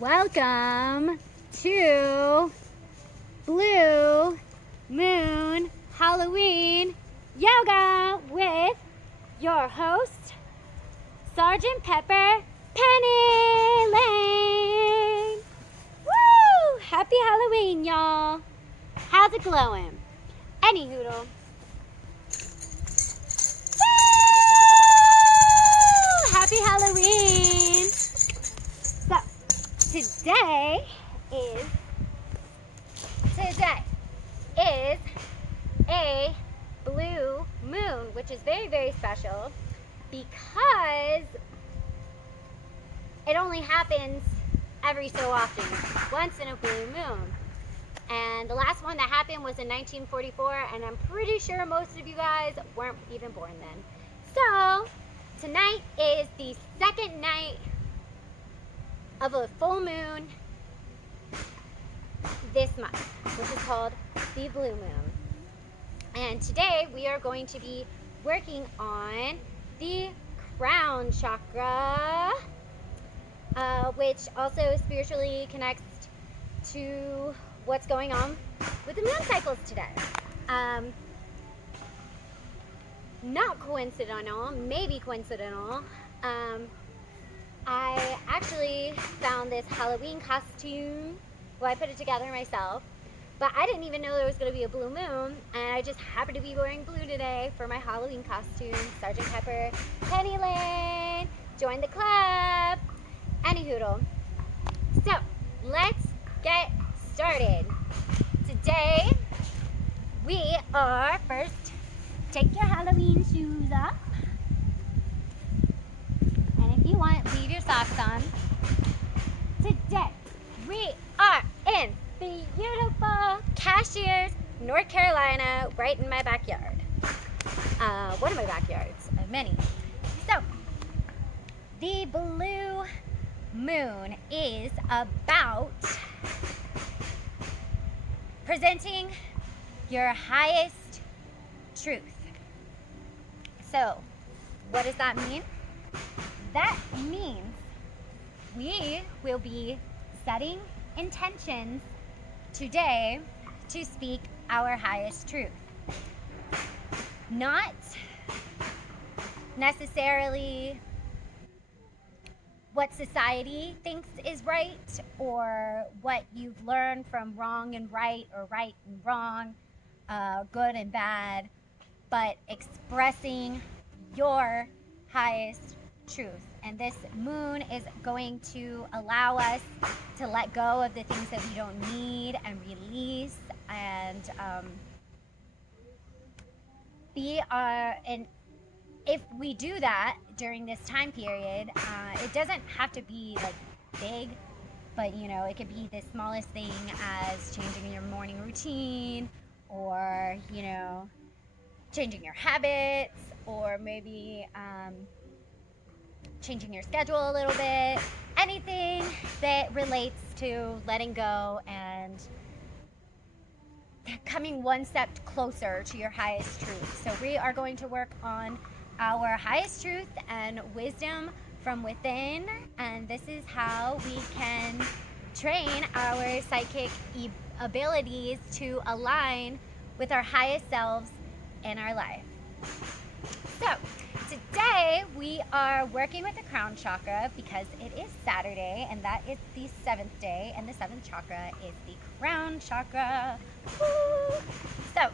Welcome to Blue Moon Halloween Yoga with your host, Sergeant Pepper Penny Lane. Woo! Happy Halloween, y'all. How's it glowing? Any hoodle. Woo! Happy Halloween. So, today is a blue moon, which is very, very special because it only happens every so often, once in a blue moon. And the last one that happened was in 1944, and I'm pretty sure most of you guys weren't even born then. So, tonight is the second night of a full moon this month, which is called the blue moon. And today we are going to be working on the crown chakra, which also spiritually connects to what's going on with the moon cycles today. Not coincidental, maybe coincidental. I actually found this Halloween costume. Well, I put it together myself, but I didn't even know there was going to be a blue moon, and I just happened to be wearing blue today for my Halloween costume. Sergeant Pepper, Penny Lane, join the club, any hoodle. So, let's get started. Today, we are first, take your Halloween shoes off, and if you want, leave your socks on. Today, we are in beautiful Cashiers, North Carolina, right in my backyard. One of my backyards, many. So, the blue moon is about presenting your highest truth. So, what does that mean? That means we will be setting intentions today to speak our highest truth. Not necessarily what society thinks is right, or what you've learned from wrong and right, or right and wrong, good and bad, but expressing your highest truth. And this moon is going to allow us to let go of the things that we don't need and release, and and if we do that during this time period, it doesn't have to be like big, but it could be the smallest thing, as changing your morning routine, or changing your habits, or maybe changing your schedule a little bit. Anything that relates to letting go and coming one step closer to your highest truth. So we are going to work on our highest truth and wisdom from within, and this is how we can train our psychic abilities to align with our highest selves in our life. So, today we are working with the crown chakra because it is Saturday, and that is the 7th day, and the 7th chakra is the crown chakra. Woo! So,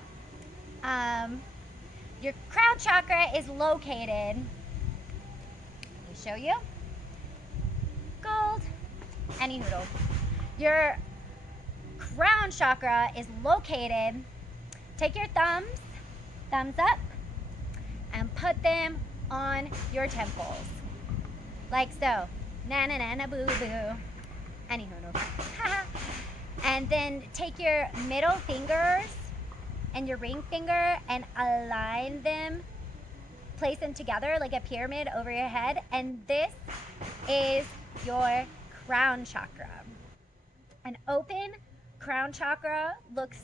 your crown chakra is located, let me show you, gold, any hoodle. Your crown chakra is located, take your thumbs up, and put them on your temples, like so. Na na na na boo boo. Any hoodle. And then take your middle fingers and your ring finger and align them, place them together like a pyramid over your head, and this is your crown chakra. An open crown chakra looks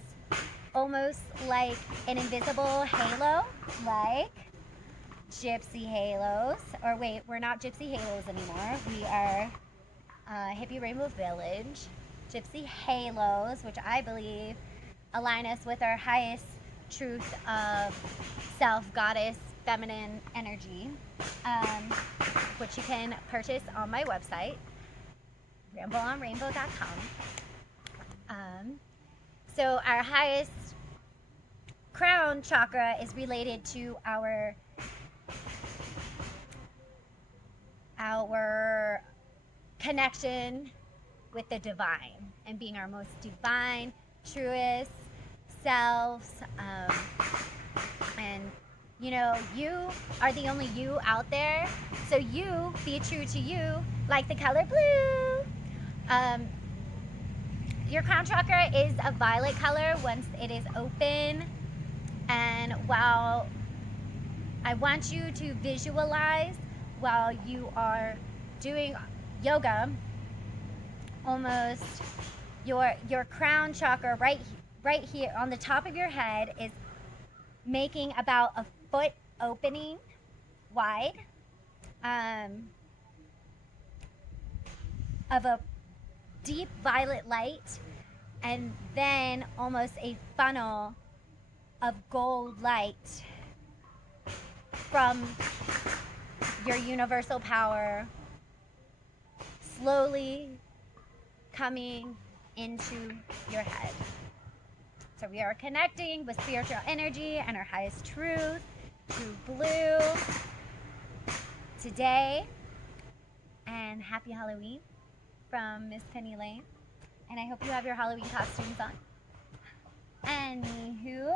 almost like an invisible halo, like gypsy halos. Or wait, we're not gypsy halos anymore. We are Hippie Rainbow Village, Gypsy Halos, which I believe align us with our highest truth of self, goddess, feminine energy, which you can purchase on my website, rambleonrainbow.com. So our highest crown chakra is related to our connection with the divine and being our most divine, truest selves. And you know, you are the only you out there, so you be true to you, like the color blue. Your crown chakra is a violet color once it is open, and while I want you to visualize while you are doing yoga, almost your crown chakra right here on the top of your head is making about a foot opening wide, of a deep violet light, and then almost a funnel of gold light from your universal power slowly coming into your head. So we are connecting with spiritual energy and our highest truth through blue today. And happy Halloween from Miss Penny Lane. And I hope you have your Halloween costumes on. Anywho,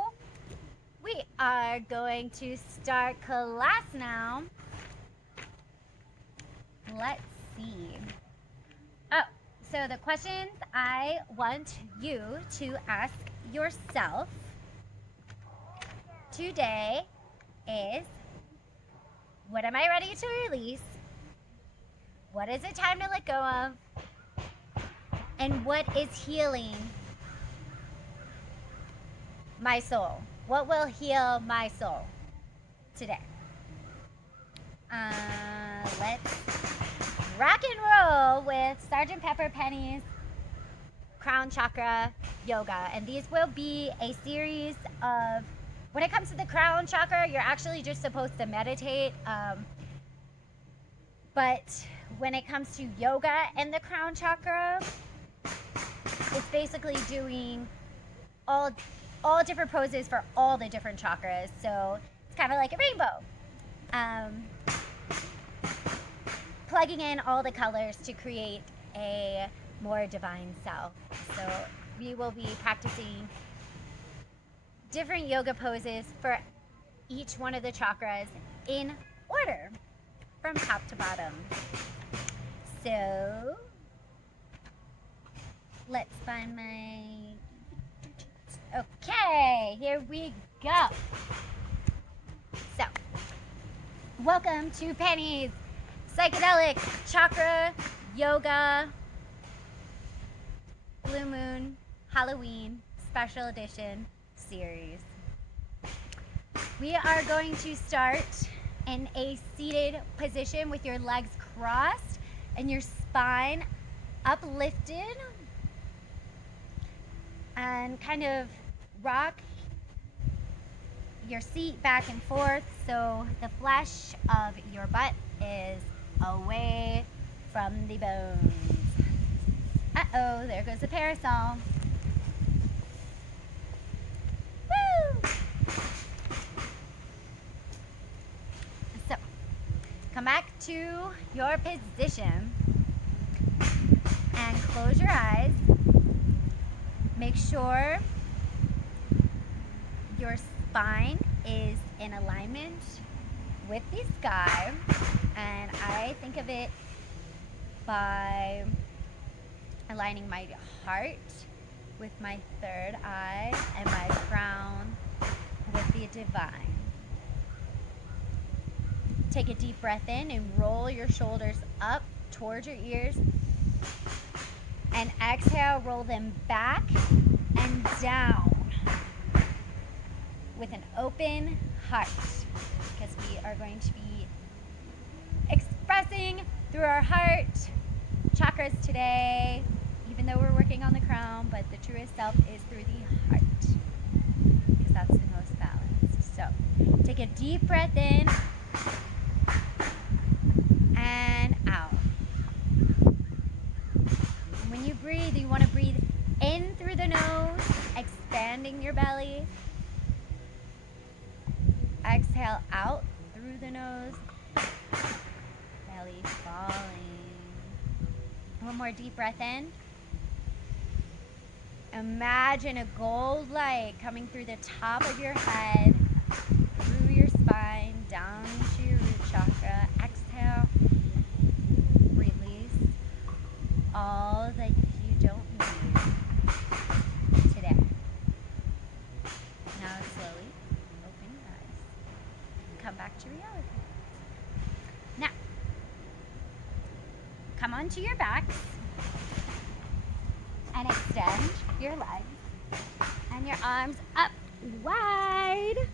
we are going to start class now. Let's see. Oh, so the questions I want you to ask yourself today is, what am I ready to release? What is it time to let go of? And what is healing my soul? What will heal my soul today? Let's rock and roll with Sgt. Pepper Penny's Crown Chakra Yoga. And these will be a series of, when it comes to the crown chakra, you're actually just supposed to meditate. But when it comes to yoga and the crown chakra, it's basically doing all different poses for all the different chakras. So it's kind of like a rainbow. Plugging in all the colors to create a more divine self. So we will be practicing different yoga poses for each one of the chakras in order from top to bottom. So let's find my... Okay, here we go. So, welcome to Penny's Psychedelic Chakra Yoga Blue Moon Halloween Special Edition series. We are going to start in a seated position with your legs crossed and your spine uplifted, and kind of rock your seat back and forth so the flesh of your butt is away from the bones. Uh-oh, there goes the parasol. Woo! So, come back to your position and close your eyes. Make sure your spine is in alignment with the sky, and I think of it by aligning my heart with my third eye and my crown with the divine. Take a deep breath in and roll your shoulders up towards your ears, and exhale, roll them back and down with an open heart, because we are going to be expressing through our heart chakras today, even though we're working on the crown, but the truest self is through the heart, because that's the most balanced. So take a deep breath in and out. And when you breathe, you want to breathe in through the nose, expanding your belly. Exhale out through the nose, belly falling. One more deep breath in. Imagine a gold light coming through the top of your head, through your spine, down to your root chakra. Exhale. Release all that you don't need today. Now slowly open your eyes and come back to reality. Now, come onto your backs and extend your legs and your arms up wide.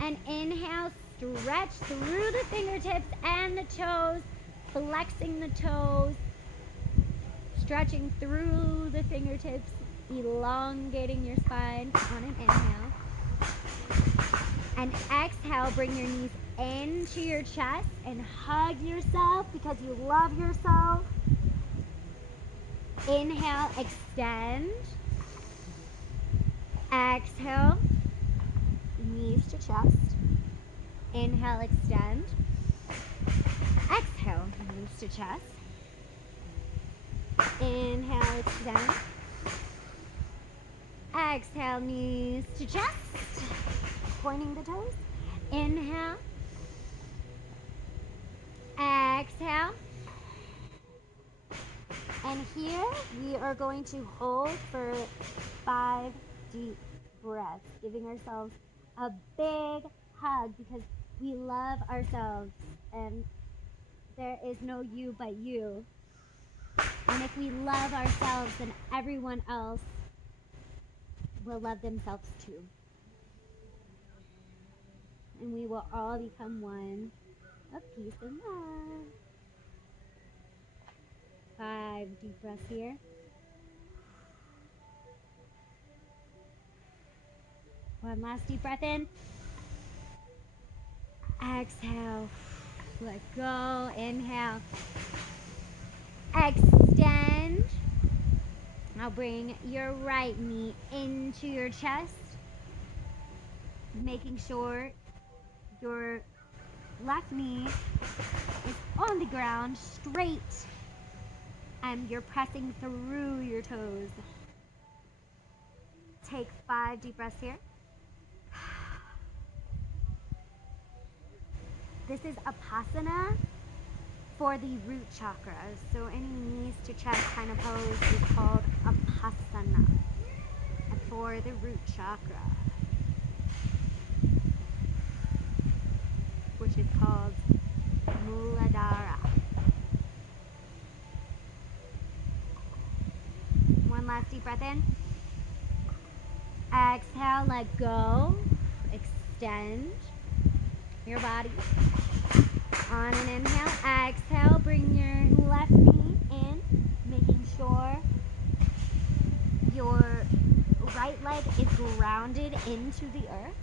And inhale, stretch through the fingertips and the toes, flexing the toes, stretching through the fingertips, elongating your spine on an inhale. And exhale, bring your knees into your chest and hug yourself because you love yourself. Inhale, extend. Exhale, knees to chest. Inhale, extend. Exhale, knees to chest. Inhale, extend. Exhale, knees to chest. Pointing the toes. Inhale. Exhale. And here we are going to hold for 5 deep breaths, giving ourselves a big hug because we love ourselves and there is no you but you. And if we love ourselves, then everyone else will love themselves too. And we will all become one of peace and love. 5 deep breaths here. One last deep breath in. Exhale. Let go. Inhale. Extend. Now bring your right knee into your chest, making sure your left knee is on the ground straight and you're pressing through your toes. Take 5 deep breaths here. This is Apasana for the root chakra. So any knees to chest kind of pose is called Apasana for the root chakra, which is called Muladhara. One last deep breath in. Exhale, let go. Extend your body. On an inhale, exhale, bring your left knee in, making sure your right leg is grounded into the earth.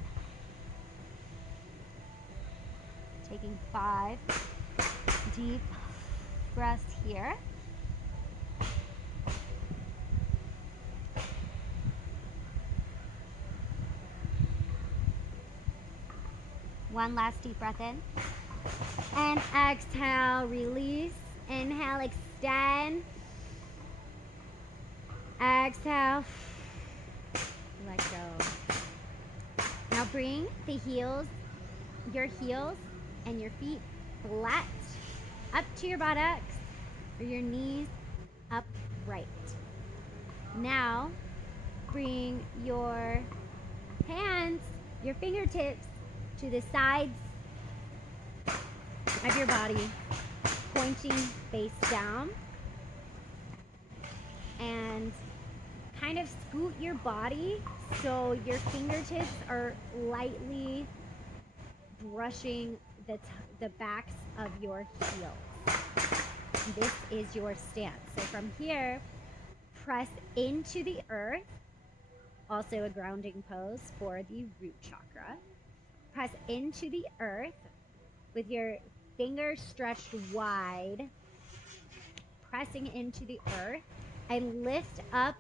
Taking 5 deep breaths here. One last deep breath in. And exhale, release. Inhale, extend. Exhale, let go. Now bring the heels, your heels and your feet flat up to your buttocks or your knees upright. Now bring your hands, your fingertips to the sides of your body, pointing face down, and kind of scoot your body so your fingertips are lightly brushing the backs of your heels. this is your stance. So from here, press into the earth, also a grounding pose for the root chakra. Press into the earth with your fingers stretched wide, pressing into the earth, and lift up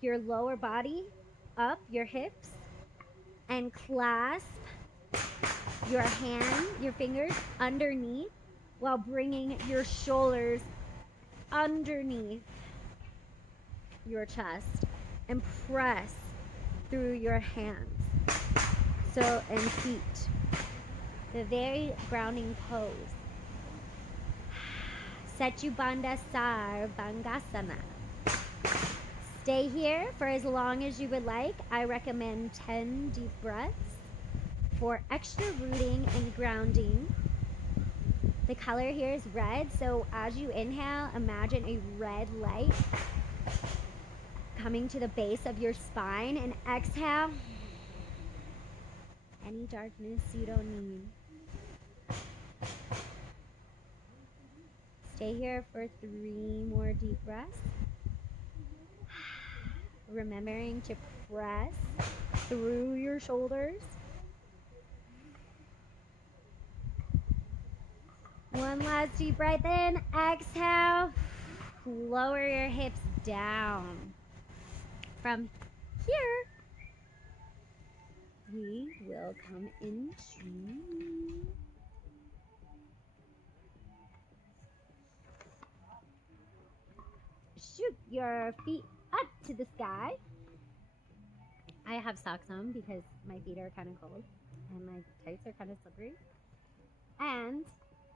your lower body, up your hips, and clasp your fingers underneath while bringing your shoulders underneath your chest and press through your hands and feet. The very grounding pose. Setu Bandha Sarvangasana. Stay here for as long as you would like. I recommend 10 deep breaths for extra rooting and grounding. The color here is red, so as you inhale, imagine a red light coming to the base of your spine, and exhale any darkness you don't need. Stay here for 3 more deep breaths. Remembering to press through your shoulders. One last deep breath in. Exhale. Lower your hips down. From here, we will come into shoot your feet up to the sky. I have socks on because my feet are kind of cold and my tights are kind of slippery. And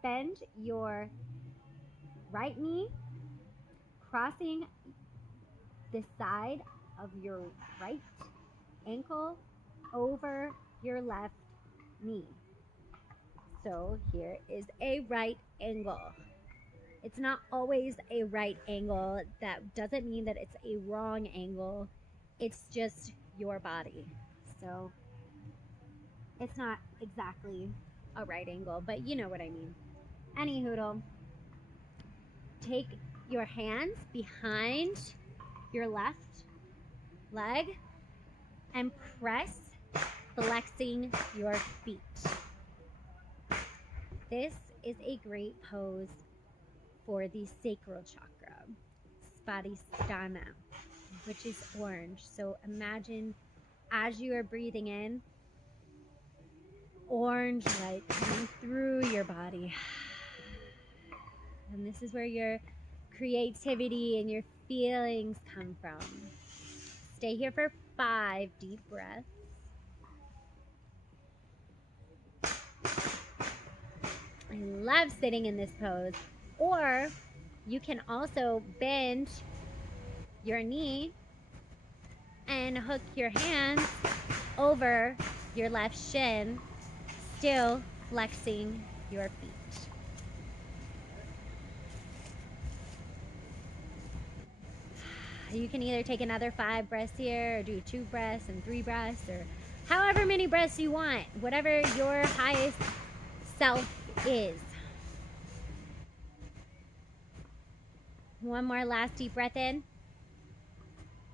bend your right knee, crossing the side of your right ankle over your left knee. So here is a right angle. It's not always a right angle. That doesn't mean that it's a wrong angle. It's just your body. So it's not exactly a right angle, but you know what I mean. Any hoodle. Take your hands behind your left leg and press, flexing your feet. This is a great pose for the sacral chakra, Svadhisthana, which is orange. So imagine as you are breathing in, orange light coming through your body. And this is where your creativity and your feelings come from. Stay here for 5 deep breaths. I love sitting in this pose. Or you can also bend your knee and hook your hands over your left shin, still flexing your feet. You can either take another 5 breaths here, or do 2 breaths and 3 breaths, or however many breaths you want, whatever your highest self is. One more last deep breath in.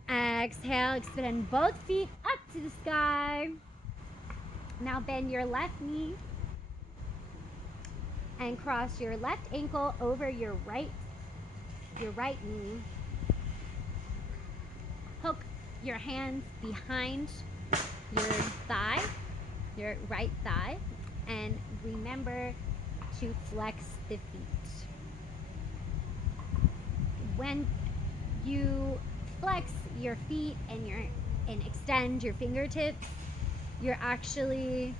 Exhale, extend both feet up to the sky. Now bend your left knee and cross your left ankle over your right knee. Hook your hands behind your thigh, your right thigh, and remember to flex the feet. When you flex your feet and extend your fingertips, you're actually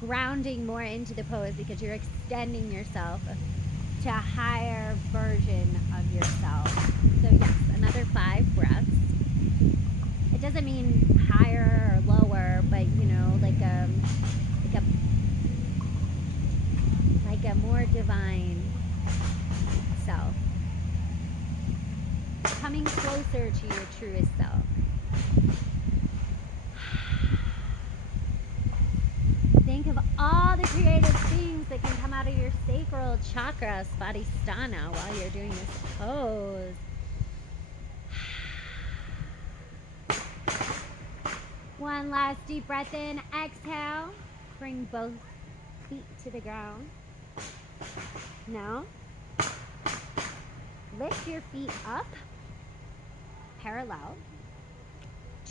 grounding more into the pose because you're extending yourself to a higher version of yourself. So yes, another 5 breaths. It doesn't mean higher or lower, but you know, like a more divine self. Coming closer to your truest self. Think of all the creative things that can come out of your sacral chakra, Svadhisthana, while you're doing this pose. One last deep breath in. Exhale. Bring both feet to the ground. Now, lift your feet up parallel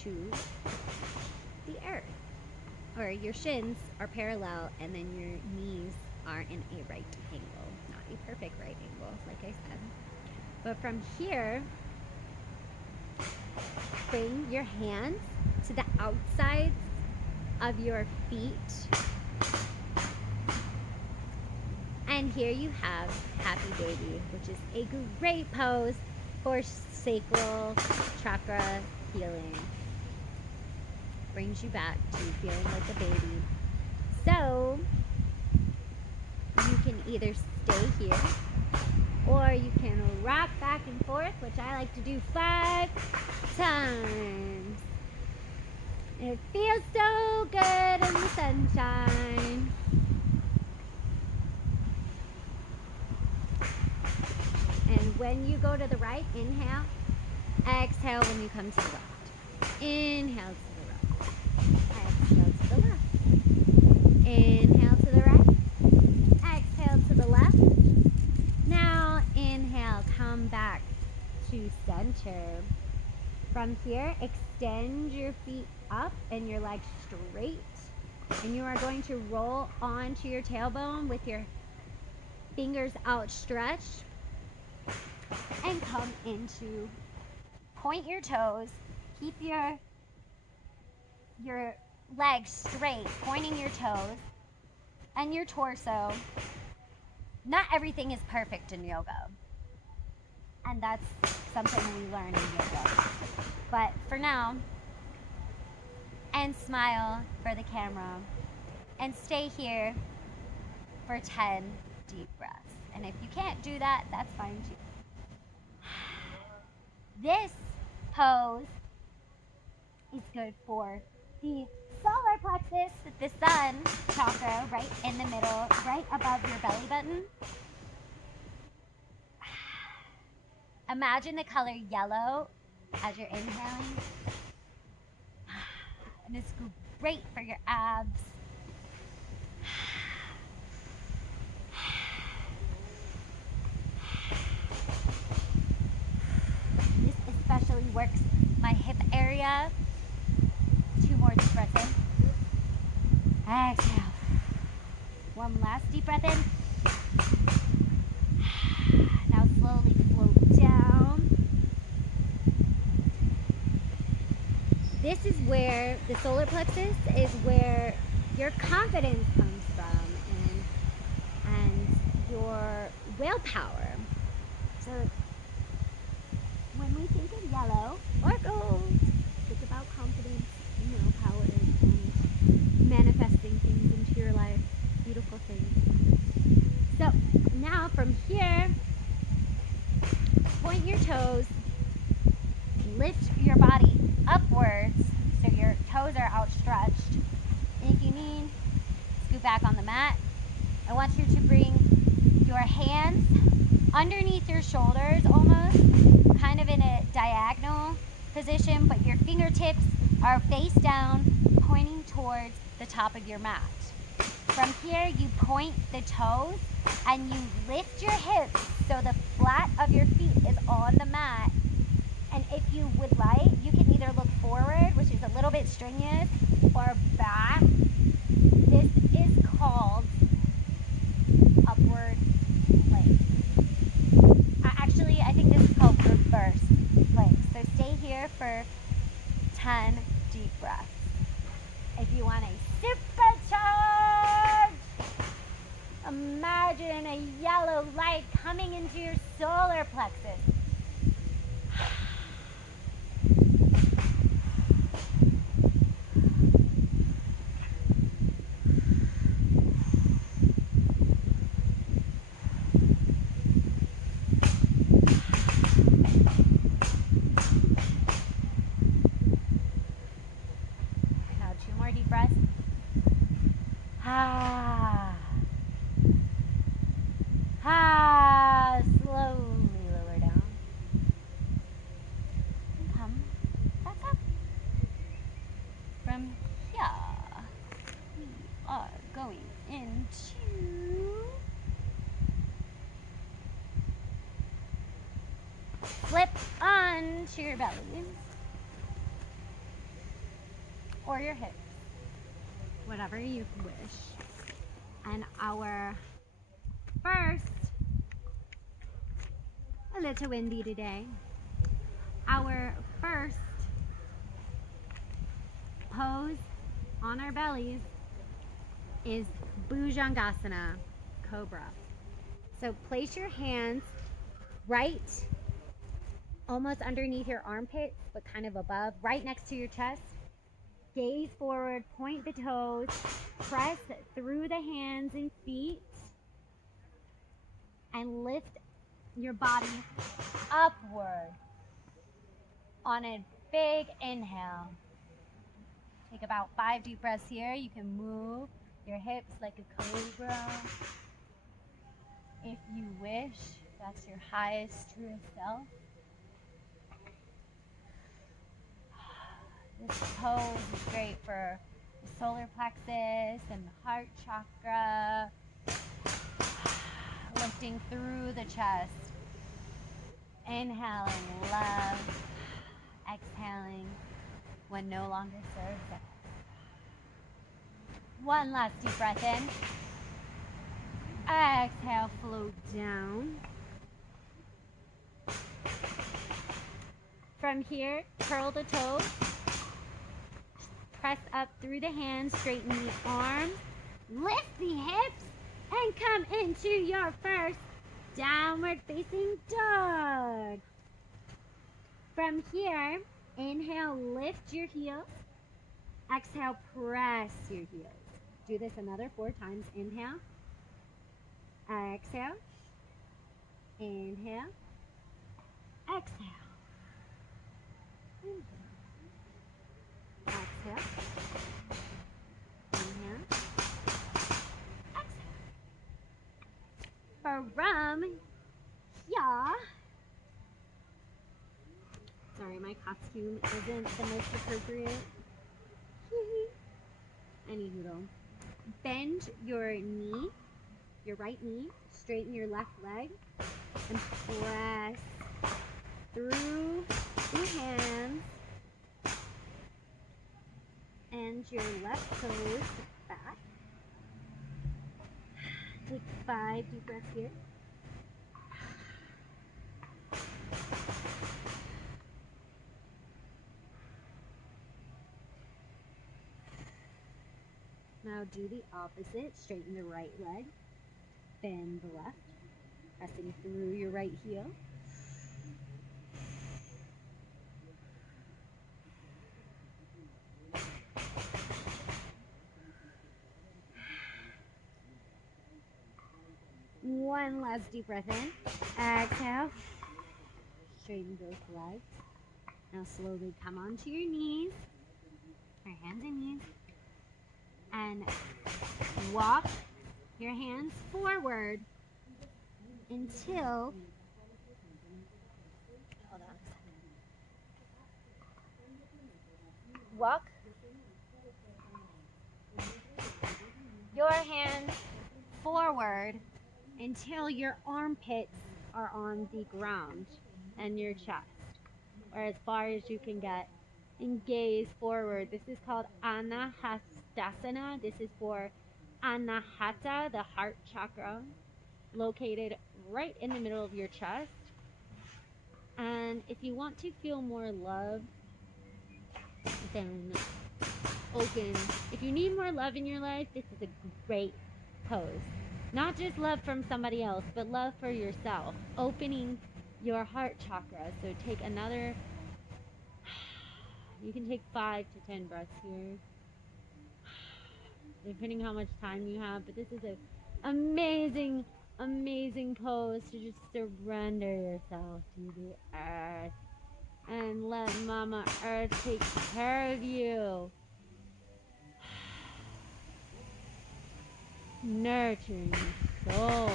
to the earth. Or your shins are parallel and then your knees are in a right angle. Not a perfect right angle, like I said. But from here, bring your hands to the outsides of your feet. And here you have Happy Baby, which is a great pose for sacral chakra healing. Brings you back to feeling like a baby. So you can either stay here or you can rock back and forth, which I like to do 5 times. And it feels so good in the sunshine. And when you go to the right, inhale. Exhale when you come to the left. Inhale to the right. Exhale to the left. Inhale to the right. Exhale to the left. Now inhale, come back to center. From here, extend your feet up and your legs straight. And you are going to roll onto your tailbone with your fingers outstretched. And come into, point your toes, keep your legs straight, pointing your toes and your torso. Not everything is perfect in yoga. And that's something we learn in yoga. But for now, and smile for the camera. And stay here for 10 deep breaths. And if you can't do that, that's fine too. This pose is good for the solar plexus, the sun chakra, right in the middle, right above your belly button. Imagine the color yellow as you're inhaling. And it's great for your abs. This especially works my hip area. 2 more deep breaths in. Exhale. One last deep breath in. Now slowly float down. This is where the solar plexus is where your confidence comes from and your willpower. So when we think of yellow or gold, think about confidence and willpower and manifesting things into your life, beautiful things. So now from here, point your toes, lift your body upwards so your toes are outstretched. And if you need, scoot back on the mat. I want you to bring your hands underneath your shoulders almost, kind of in a diagonal position, but your fingertips are face down, pointing towards the top of your mat. From here, you point the toes and you lift your hips so the flat of your feet is on the mat. And if you would like, you can either look forward, which is a little bit strenuous, or back. This is called upward plank. Actually, I think this is called reverse plank. So stay here for 10 deep breaths. If you want a supercharge, imagine a yellow light coming into your solar plexus. Now 2 more deep breaths. Flip onto your belly or your hips, whatever you wish. And our first, a little windy today, our first pose on our bellies is Bhujangasana, Cobra. So place your hands right almost underneath your armpits, but kind of above, right next to your chest. Gaze forward, point the toes, press through the hands and feet, and lift your body upward on a big inhale. Take about 5 deep breaths here. You can move your hips like a cobra if you wish. That's your highest, truest self. This pose is great for the solar plexus and the heart chakra, lifting through the chest. Inhaling love, exhaling when no longer serves us. One last deep breath in. Exhale, float down. From here, curl the toes. Press up through the hands, straighten the arms, lift the hips, and come into your first downward facing dog. From here, inhale, lift your heels. Exhale, press your heels. Do this another 4 times. Inhale, exhale, inhale, exhale, inhale. Exhale. Inhale. Exhale. From here. Sorry, my costume isn't the most appropriate. Anywho, bend your knee, your right knee, straighten your left leg, and press through the hands and your left toes back. Take 5 deep breaths here. Now do the opposite. Straighten the right leg, bend the left, pressing through your right heel. One last deep breath in. Exhale. Straighten both legs. Now slowly come onto your knees, your hands and knees, and walk your hands forward until, hold on, walk your hands forward until your armpits are on the ground and your chest, or as far as you can get, and gaze forward. This is called Anahastasana. This is for Anahata, the heart chakra, located right in the middle of your chest. And if you want to feel more love, then open. If you need more love in your life, this is a great pose. Not just love from somebody else, but love for yourself. Opening your heart chakra. So take another, you can take 5 to 10 breaths here, depending how much time you have. But this is an amazing, amazing pose to just surrender yourself to the earth and let Mama Earth take care of you. Nurturing your soul.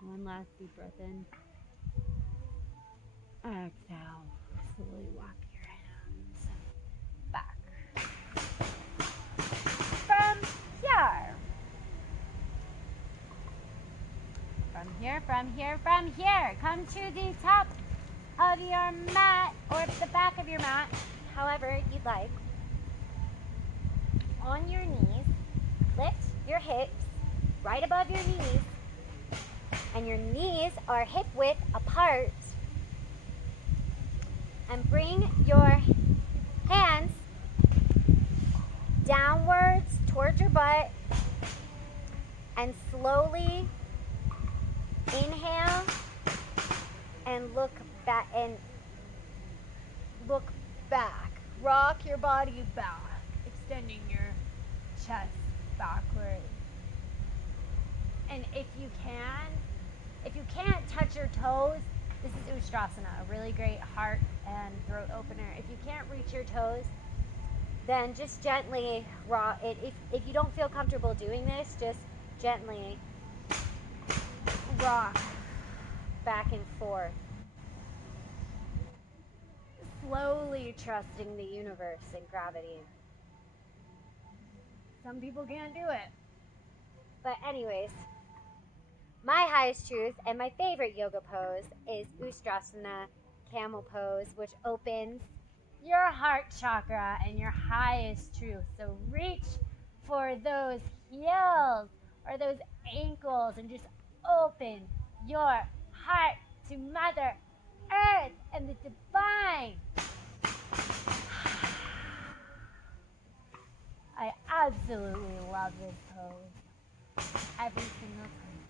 One last deep breath in. Exhale. Slowly walk your hands back. From here, from here. Come to the top of your mat or the back of your mat, however you'd like. On your knees, lift your hips right above your knees, and your knees are hip width apart. And bring your hands downwards towards your butt, and slowly inhale and look back Rock your body back, extending your chest backward. And if you can't touch your toes, this is Ustrasana, a really great heart and throat opener. If you can't reach your toes, then just gently rock it. If you don't feel comfortable doing this, just gently rock back and forth. Slowly trusting the universe and gravity. Some people can't do it. But anyways, my highest truth and my favorite yoga pose is Ustrasana, camel pose, which opens your heart chakra and your highest truth. So reach for those heels or those ankles and just open your heart to Mother Earth and the divine. I absolutely love this pose every single time.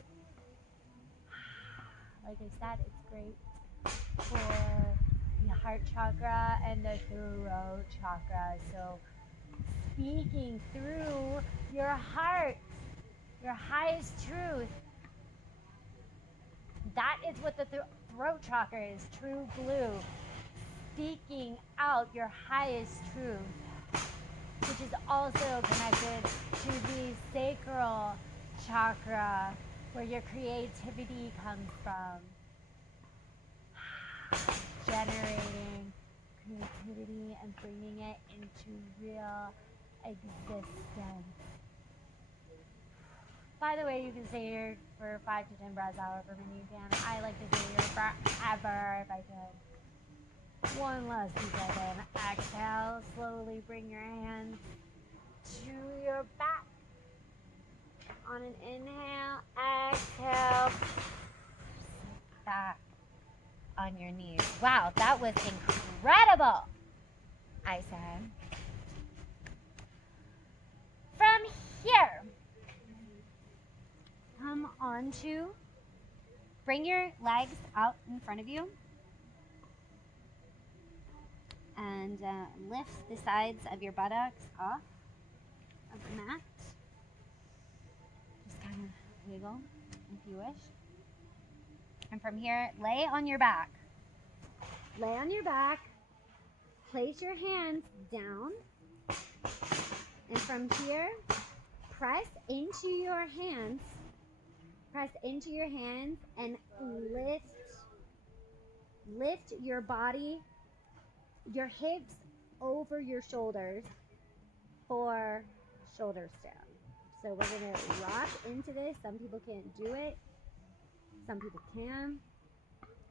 Like I said, it's great for the heart chakra and the throat chakra. So speaking through your heart, your highest truth, that is what the throat chakra is, true blue. Speaking out your highest truth, which is also connected to the sacral chakra, where your creativity comes from. Generating creativity and bringing it into real existence. By the way, you can stay here for 5 to 10 breaths, however many you can. I like to stay here forever if I could. One last deep breath in. Exhale. Slowly bring your hands to your back. On an inhale, exhale. Sit back on your knees. Wow, that was incredible, I said. From here, come on to, bring your legs out in front of you and lift the sides of your buttocks off of the mat. Just kind of wiggle if you wish. And from here, lay on your back. Lay on your back. Place your hands down. And from here, press into your hands. Press into your hands and lift your body, your hips over your shoulders for shoulder stand. So we're going to rock into this. Some people can't do it. Some people can.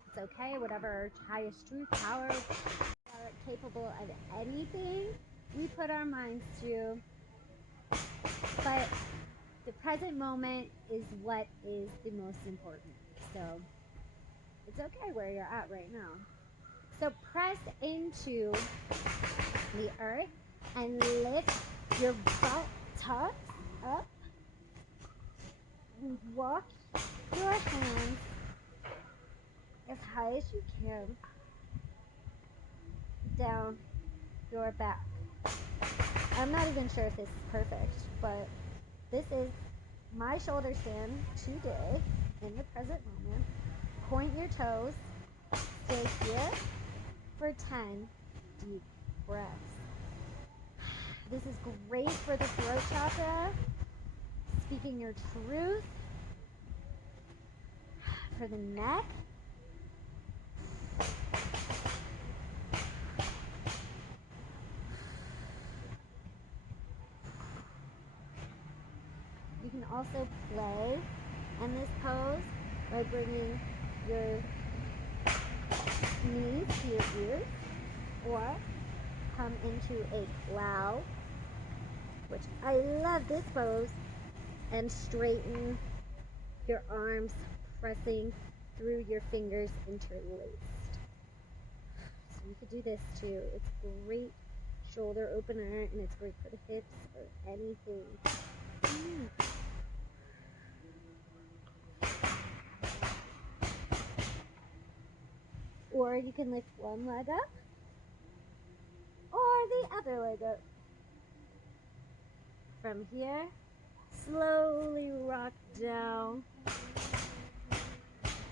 It's okay. Whatever highest truth, power, are capable of anything we put our minds to. But the present moment is what is the most important. So it's okay where you're at right now. So press into the earth and lift your butt tucks up. And walk your hands as high as you can down your back. I'm not even sure if this is perfect, but this is my shoulder stand today in the present moment. Point your toes. Stay here for 10 deep breaths. This is great for the throat chakra, speaking your truth, for the neck, you can also play in this pose by bringing your knees to your ears, or come into a plow, which I love this pose, and straighten your arms, pressing through your fingers interlaced. So you could do this too. It's a great shoulder opener, and it's great for the hips or anything. Or you can lift one leg up, or the other leg up. From here, slowly rock down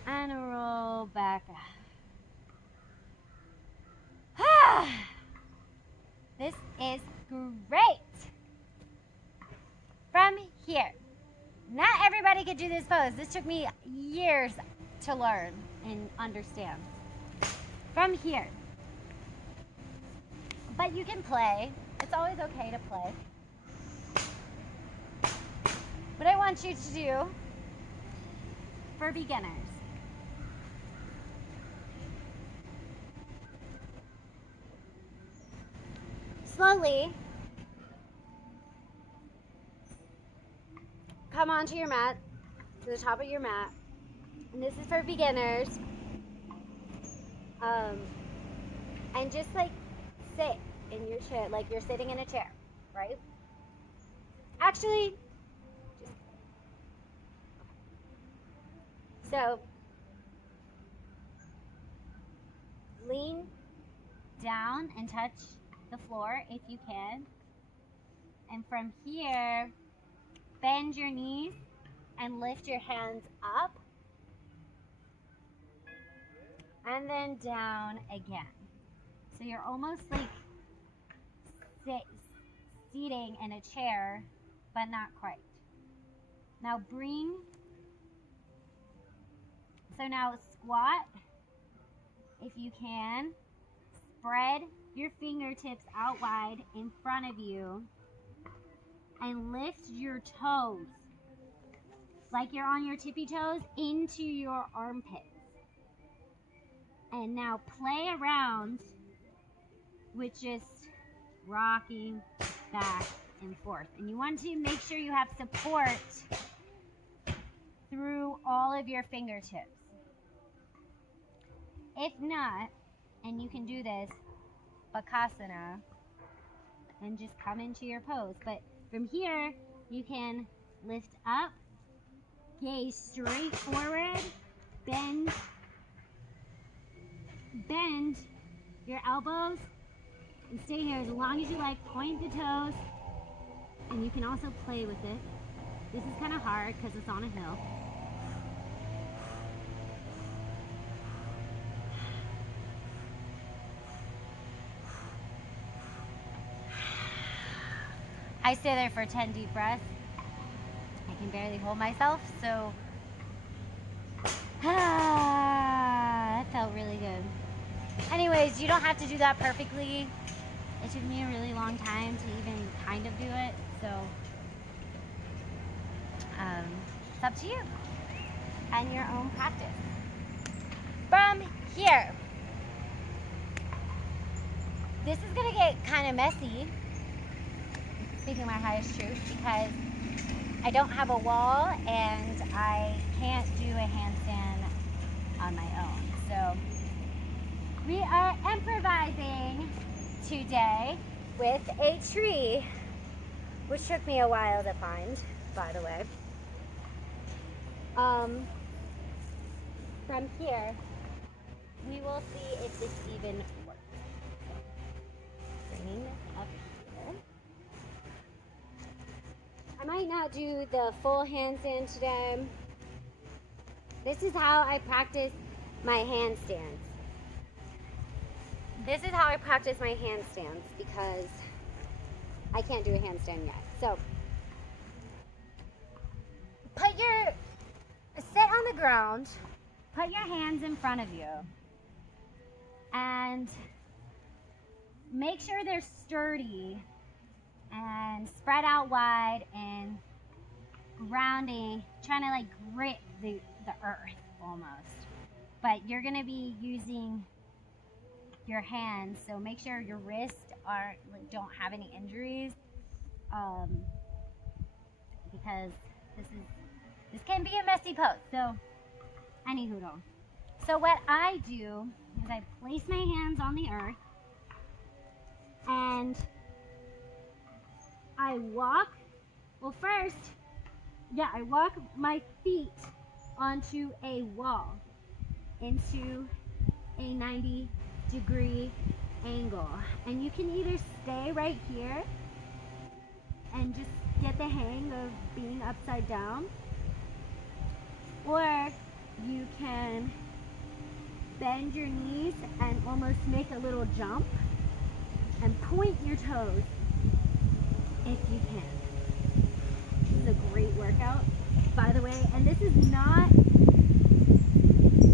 and roll back up. This is great. From here, not everybody could do this pose. This took me years to learn and understand. From here, but you can play. It's always okay to play. What I want you to do for beginners, slowly come onto your mat, to the top of your mat, and this is for beginners, and just like sit in your chair, like you're sitting in a chair, right? Actually, so lean down and touch the floor if you can. And from here, bend your knees and lift your hands up. And then down again. So you're almost like seating in a chair, but not quite. Now now squat if you can. Spread your fingertips out wide in front of you and lift your toes like you're on your tippy toes into your armpits. And now play around with just rocking back and forth. And you want to make sure you have support through all of your fingertips. If not, and you can do this, Bakasana, and just come into your pose. But from here, you can lift up, gaze straight forward, bend your elbows, and stay here as long as you like. Point the toes, and you can also play with it. This is kind of hard because it's on a hill. I stay there for 10 deep breaths. I can barely hold myself, so that felt really good. Anyways, you don't have to do that perfectly. It took me a really long time to even kind of do it, so it's up to you and your own practice. From here, this is gonna get kind of messy, speaking my highest truth, because I don't have a wall and I can't do a handstand on my own. So we are improvising today with a tree, which took me a while to find, by the way. From here, we will see if this even works. Bringing this up here. I might not do the full handstand today. This is how I practice my handstands. This is how I practice my handstands because I can't do a handstand yet. So, sit on the ground, put your hands in front of you, and make sure they're sturdy and spread out wide and grounding, trying to like grip the earth. almost. But you're gonna be using your hands, so make sure your wrists don't have any injuries, because this can be a messy pose. So, anyhoodle. So what I do is I place my hands on the earth and I walk. Well, first, I walk my feet onto a wall into a 90-degree angle. And you can either stay right here and just get the hang of being upside down, or you can bend your knees and almost make a little jump and point your toes if you can. This is a great workout, by the way, and this is not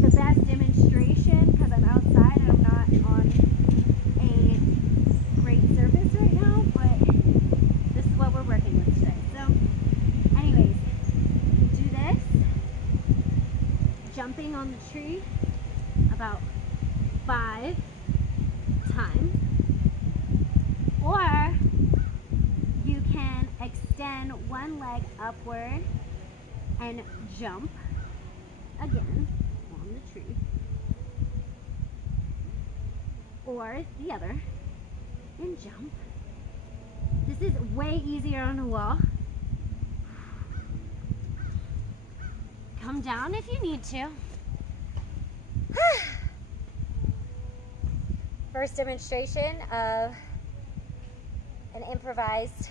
the best demonstration because I'm outside and I'm not on a great surface right now, but this is what we're working with today. So anyways, do this, jumping on the tree about 5 times, or you can extend one leg upward and jump again on the tree, or the other and jump. This is way easier on the wall. Come down if you need to. First demonstration of an improvised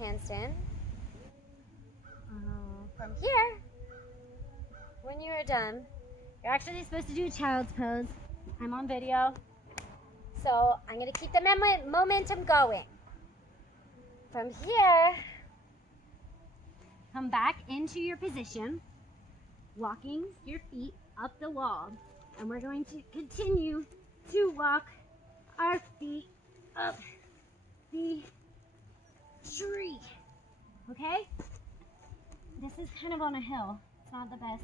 handstand. From here, when you are done, you're actually supposed to do a child's pose. I'm on video, so I'm going to keep the momentum going. From here, come back into your position, walking your feet up the wall, and we're going to continue to walk our feet up the tree. Okay? This is kind of on a hill. It's not the best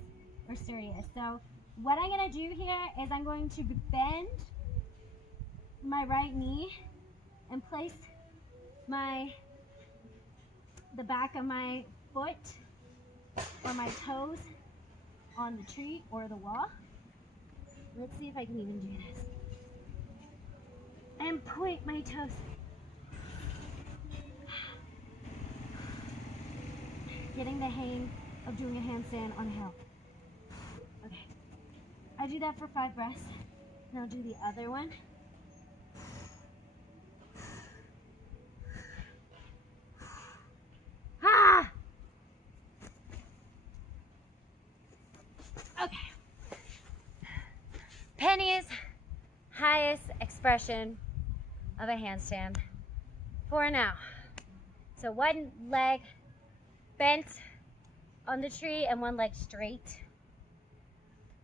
or sturdiest. So what I'm going to do here is I'm going to bend my right knee and place the back of my foot or my toes on the tree or the wall. Let's see if I can even do this. And point my toes. Getting the hang of doing a handstand on a hill. Okay. I do that for 5 breaths. And I'll do the other one. Ah! Okay. Penny's highest expression of a handstand for now. So one leg bent on the tree and one leg straight.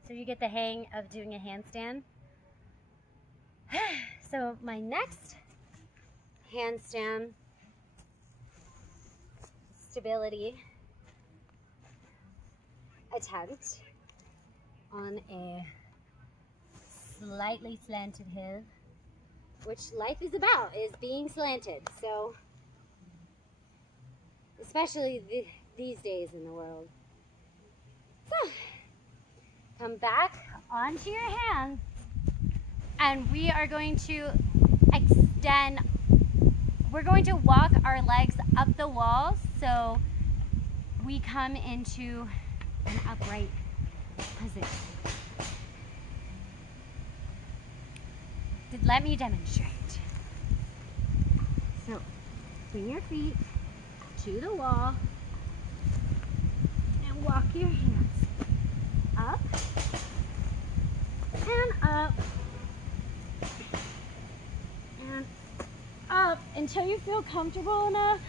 So you get the hang of doing a handstand. So my next handstand stability attempt on a slightly slanted hill, which life is about, is being slanted. So especially these days in the world. So come back onto your hands, and we are going to extend. We're going to walk our legs up the wall so we come into an upright position. Let me demonstrate. So bring your feet to the wall and walk your hands up and up and up until you feel comfortable enough.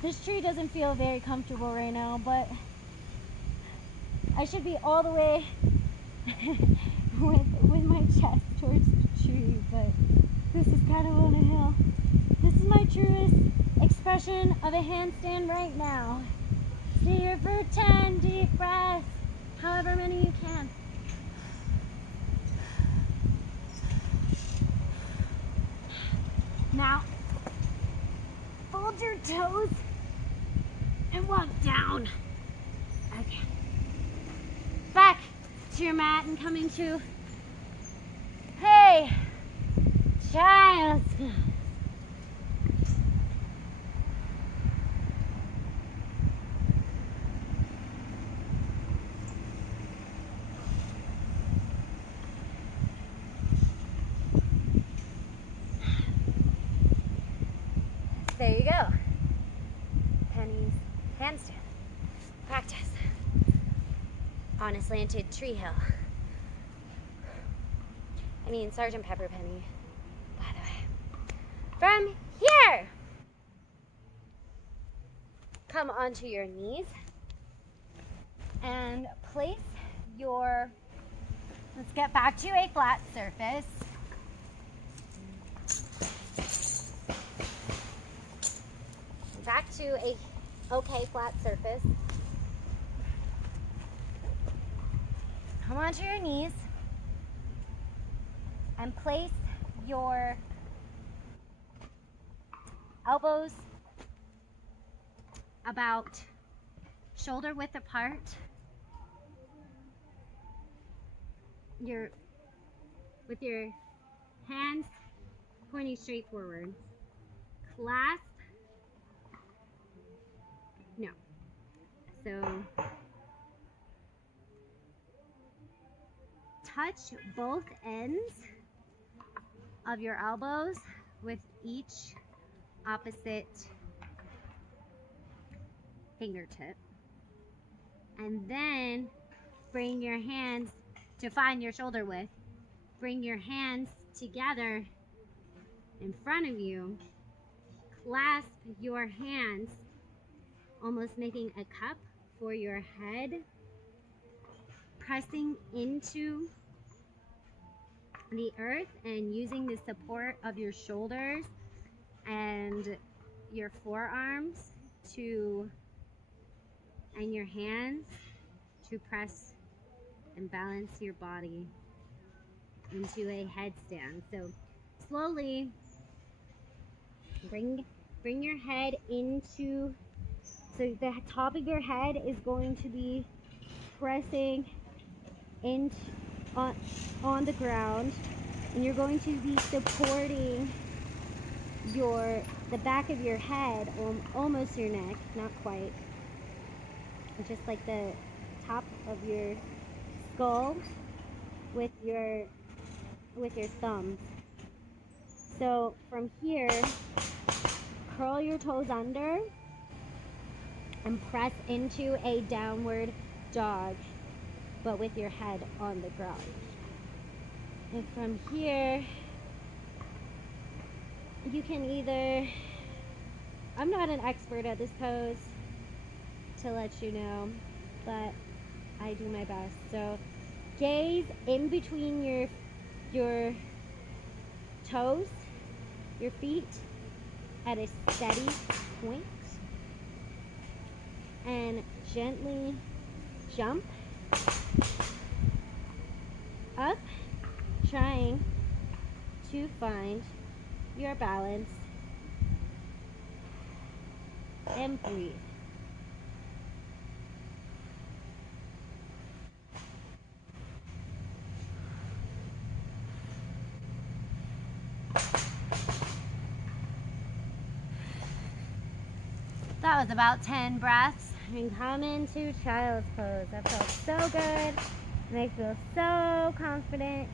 This tree doesn't feel very comfortable right now, but I should be all the way with my chest towards the tree, but this is kind of on a hill. This is my truest expression of a handstand right now. Stay here for 10 deep breaths. however many you can. Now, fold your toes and walk down. Okay. Back to your mat and coming to hey, child's pose. There you go. Penny's handstand. Practice. Honestly, into Tree Hill. I mean, Sergeant Pepper Penny, by the way. From here, come onto your knees and place your, let's get back to a flat surface. Back to a okay flat surface. Come onto your knees and place your elbows about shoulder width apart. With your hands pointing straight forward. Clasp. No. So touch both ends of your elbows with each opposite fingertip. And then bring your hands to find your shoulder width. Bring your hands together in front of you. Clasp your hands, almost making a cup for your head, pressing into the earth and using the support of your shoulders and your forearms and your hands to press and balance your body into a headstand. So slowly bring your head into, so the top of your head is going to be pressing on the ground, and you're going to be supporting the back of your head, almost your neck, not quite, just like the top of your skull with your thumbs. So from here, curl your toes under and press into a downward dog, but with your head on the ground. And from here, you can either, I'm not an expert at this pose, to let you know, but I do my best. So gaze in between your toes, your feet, at a steady point, and gently jump up, trying to find your balance, and breathe. That was about 10 breaths. And come into child's pose. That felt so good, and I feel so confident.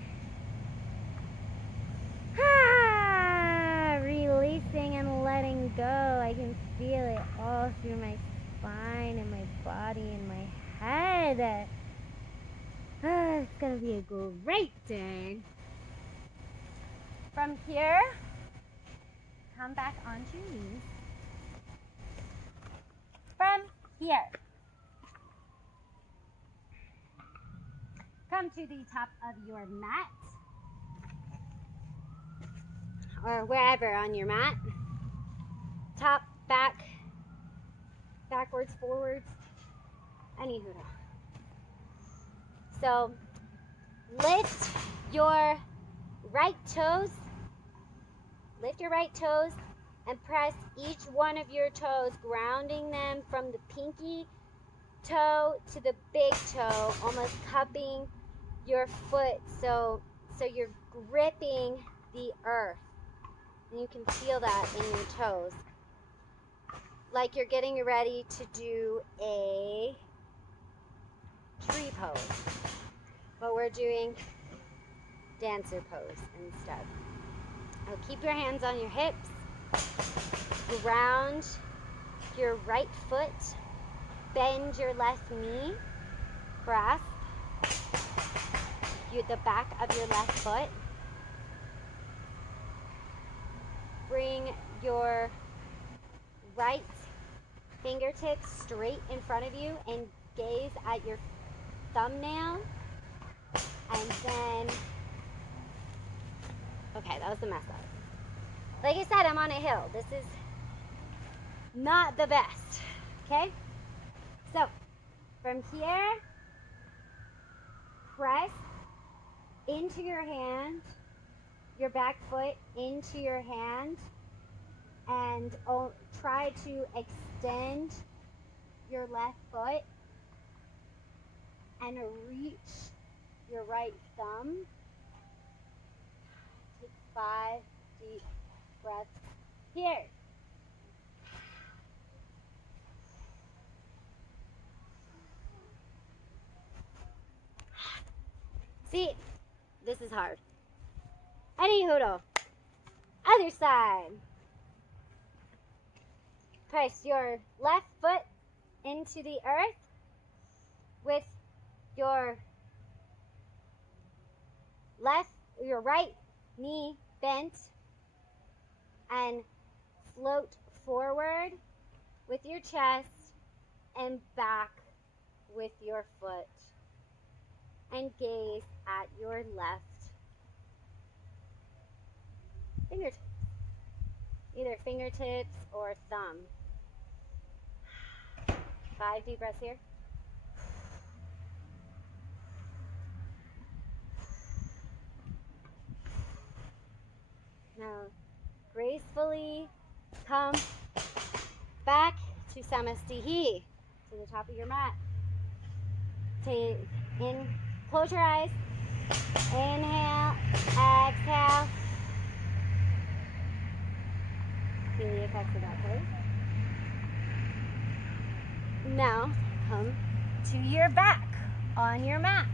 Releasing and letting go. I can feel it all through my spine and my body and my head. It's gonna be a great day. From here, come back onto your knees. From here, come to the top of your mat, or wherever on your mat. Top, back, backwards, forwards, any hoodle. So lift your right toes, and press each one of your toes, grounding them from the pinky toe to the big toe, almost cupping your foot so you're gripping the earth. And you can feel that in your toes. Like you're getting ready to do a tree pose. But we're doing dancer pose instead. Now keep your hands on your hips. Ground your right foot. Bend your left knee. Grasp the back of your left foot. Bring your right fingertips straight in front of you and gaze at your thumbnail. And then, okay, that was a mess up. Like I said, I'm on a hill. This is not the best, okay? So, from here, press into your hand, your back foot into your hand, and try to extend your left foot and reach your right thumb. Take 5 deep breaths here. See, this is hard. Any hoodle. Other side. Press your left foot into the earth with your right knee bent, and float forward with your chest and back with your foot, and gaze at your left fingertips, either fingertips or thumb. 5 deep breaths here. Now, gracefully come back to Samastihi, to the top of your mat. Close your eyes. Inhale, exhale. Feel the effects of that pose. Now, come to your back on your mat.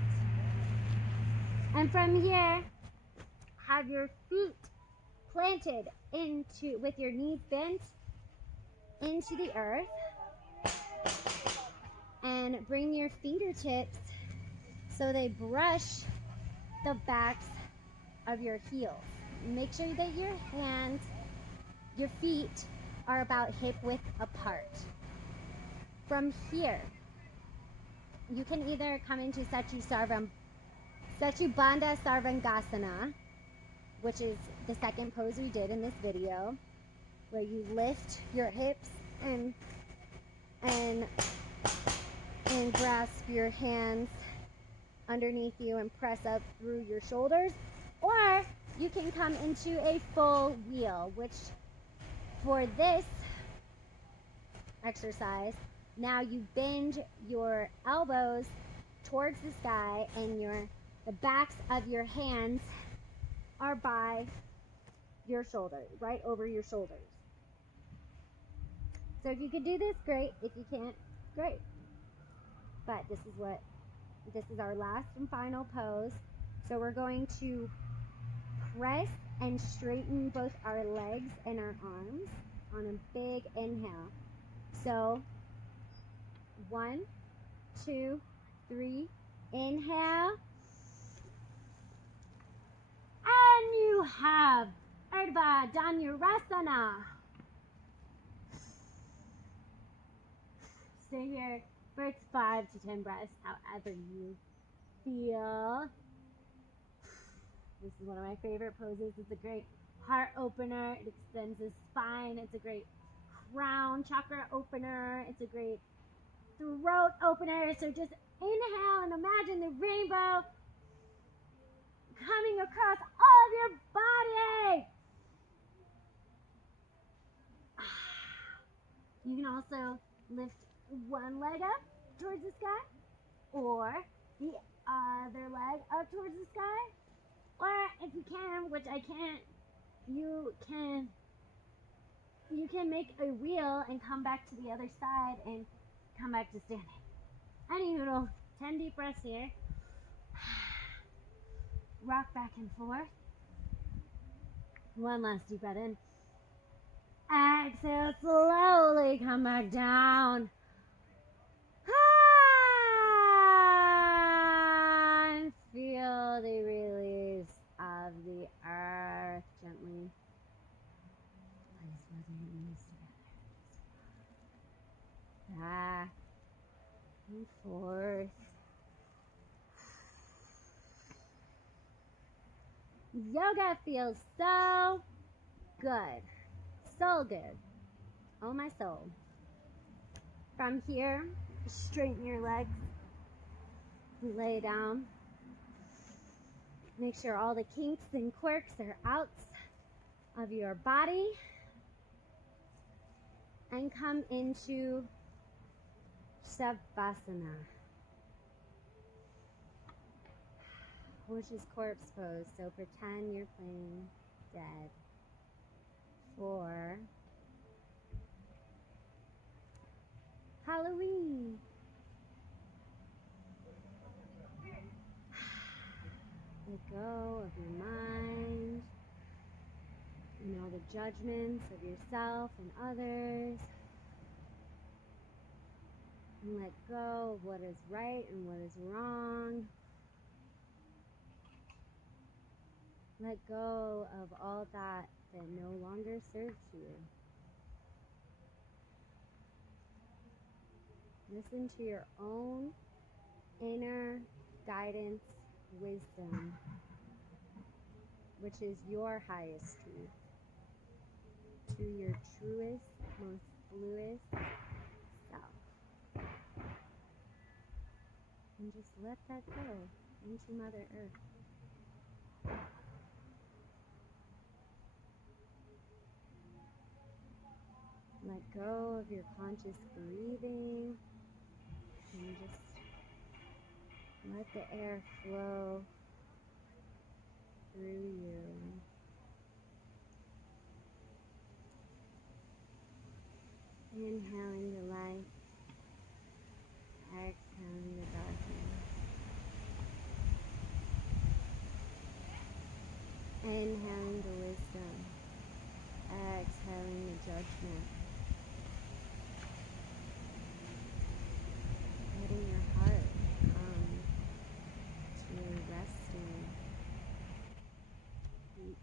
And from here, have your feet planted with your knees bent into the earth, and bring your fingertips so they brush the backs of your heels. Make sure that your feet are about hip width apart. From here, you can either come into Satchibandha Sarvangasana, which is the second pose we did in this video, where you lift your hips and grasp your hands underneath you and press up through your shoulders. Or you can come into a full wheel, which for this exercise, now you bend your elbows towards the sky and the backs of your hands are by your shoulders, right over your shoulders. So if you could do this, great. If you can't, great. But this is our last and final pose. So we're going to press and straighten both our legs and our arms on a big inhale. So 1, 2, 3, inhale. And you have Urdhva Dhanurasana. Stay here for 5 to 10 breaths, however you feel. This is one of my favorite poses. It's a great heart opener. It extends the spine. It's a great crown chakra opener. It's a great throat opener. So just inhale and imagine the rainbow coming across all of your body. You can also lift one leg up towards the sky, or the other leg up towards the sky, or if you can, which I can't, you can make a wheel and come back to the other side and come back to standing. Any noodle, 10 deep breaths here. Rock back and forth. One last deep breath in. Exhale, slowly come back down. And feel the release of the earth gently. Place both your knees together. Back and forth. Yoga feels so good. So good. Oh my soul. From here, straighten your legs. Lay down. Make sure all the kinks and quirks are out of your body. And come into Shavasana, which is corpse pose. So pretend you're playing dead for Halloween. Let go of your mind and all the judgments of yourself and others. And let go of what is right and what is wrong. Let go of all that no longer serves you. Listen to your own inner guidance, wisdom, which is your highest truth, to your truest, most bluest self. And just let that go into Mother Earth. Let go of your conscious breathing and just let the air flow through you. Inhaling the light, exhaling the darkness. Inhaling the wisdom, exhaling the judgment. Letting your heart come to resting feet.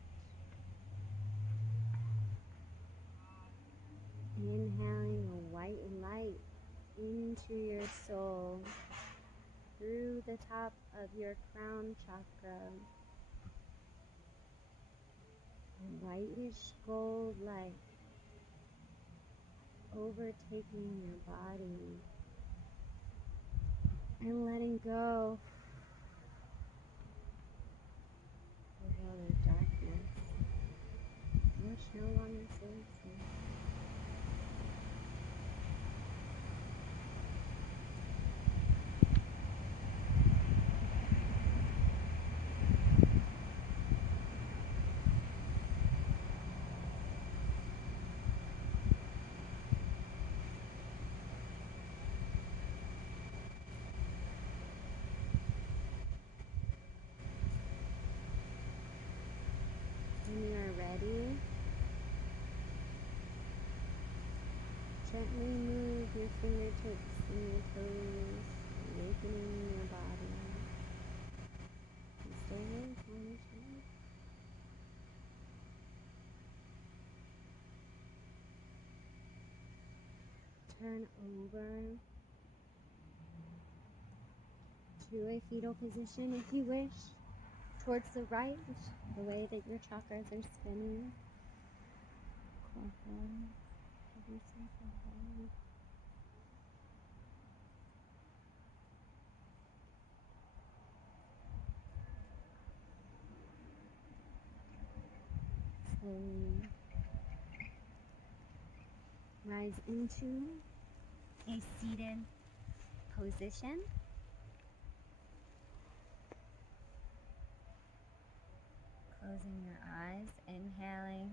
Inhaling a white light into your soul through the top of your crown chakra. A whitish gold light overtaking your body. And letting go of all the darkness, which no longer serves you. When you are ready, gently move your fingertips and your toes, awakening your body. And stay here for me. Turn over to a fetal position if you wish, towards the right, the way that your chakras are spinning. Give yourself a hug. Slowly rise into a seated position. Closing your eyes, inhaling,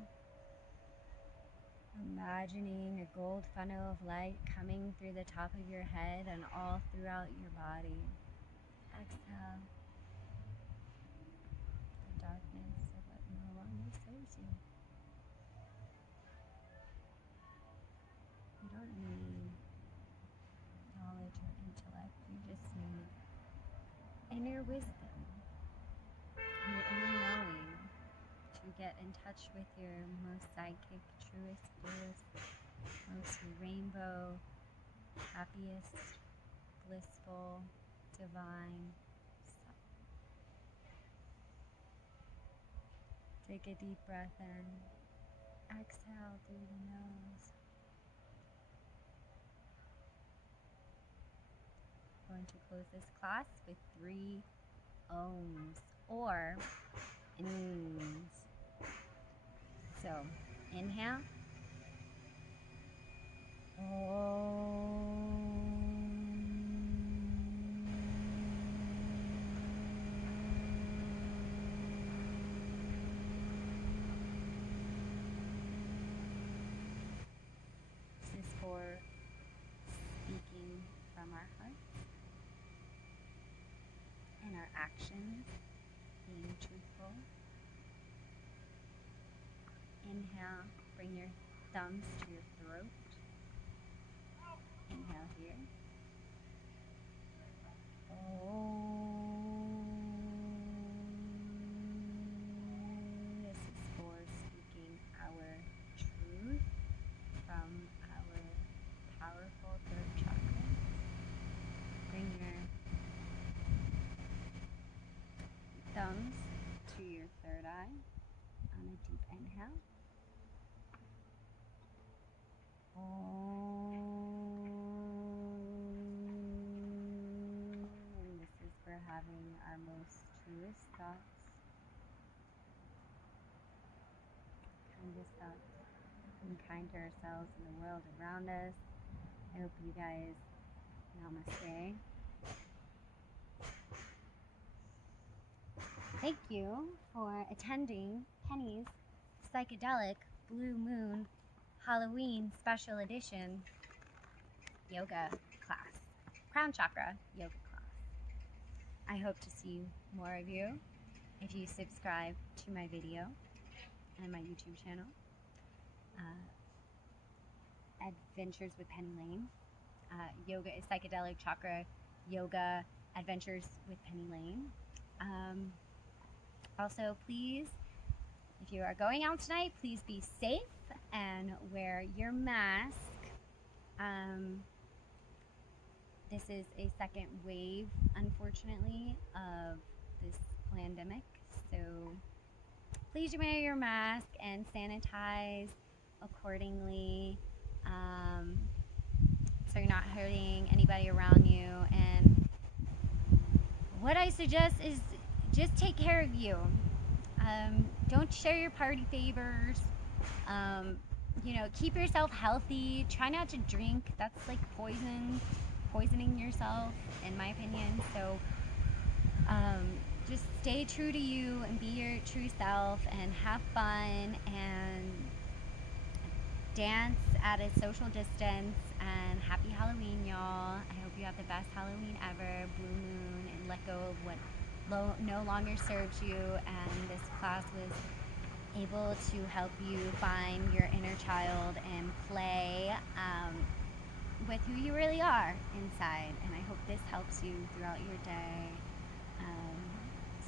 imagining a gold funnel of light coming through the top of your head and all throughout your body. Exhale the darkness of what no longer serves you. You don't need knowledge or intellect, you just need inner wisdom, your inner knowing to get in touch with your most psychic, truest, bluest, most rainbow, happiest, blissful, divine self. Take a deep breath in. Exhale through the nose. Going to close this class with 3 ohms or ns. So inhale. This is for speaking from our heart and our actions being truthful. Inhale, bring your thumbs to your throat. Inhale here. This is for speaking our truth from our powerful third chakra. Bring your thumbs to your third eye on a deep inhale. And this is for having our most truest thoughts, kindest thoughts, being kind to ourselves and the world around us. I hope you guys, namaste. Thank you for attending Penny's Psychedelic Blue Moon Halloween Special Edition yoga class, Crown Chakra yoga class. I hope to see more of you if you subscribe to my video and my YouTube channel, Adventures with Penny Lane. Yoga is Psychedelic Chakra Yoga Adventures with Penny Lane. Also, please, if you are going out tonight, please be safe and wear your mask. This is a second wave, unfortunately, of this pandemic. So please wear your mask and sanitize accordingly, so you're not hurting anybody around you. And what I suggest is just take care of you. Don't share your party favors. Keep yourself healthy. Try not to drink. That's like poisoning yourself, in my opinion. So just stay true to you and be your true self and have fun and dance at a social distance. And happy Halloween, y'all. I hope you have the best Halloween ever, blue moon, and let go of what no longer serves you. And this class was able to help you find your inner child and play with who you really are inside. And I hope this helps you throughout your day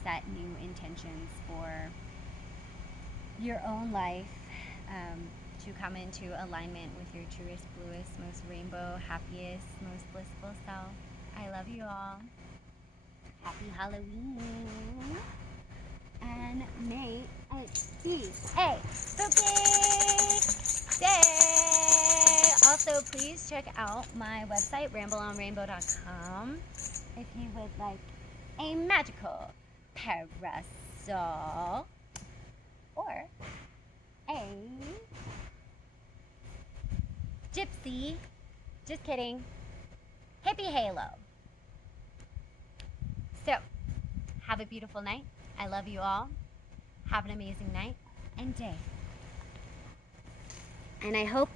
set new intentions for your own life, to come into alignment with your truest, bluest, most rainbow, happiest, most blissful self. I love you all. Happy Halloween. And may it be a spooky day. Also, please check out my website, rambleonrainbow.com, if you would like a magical parasol or gypsy, just kidding, hippie halo. So, have a beautiful night. I love you all. Have an amazing night and day. And I hope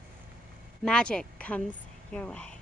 magic comes your way.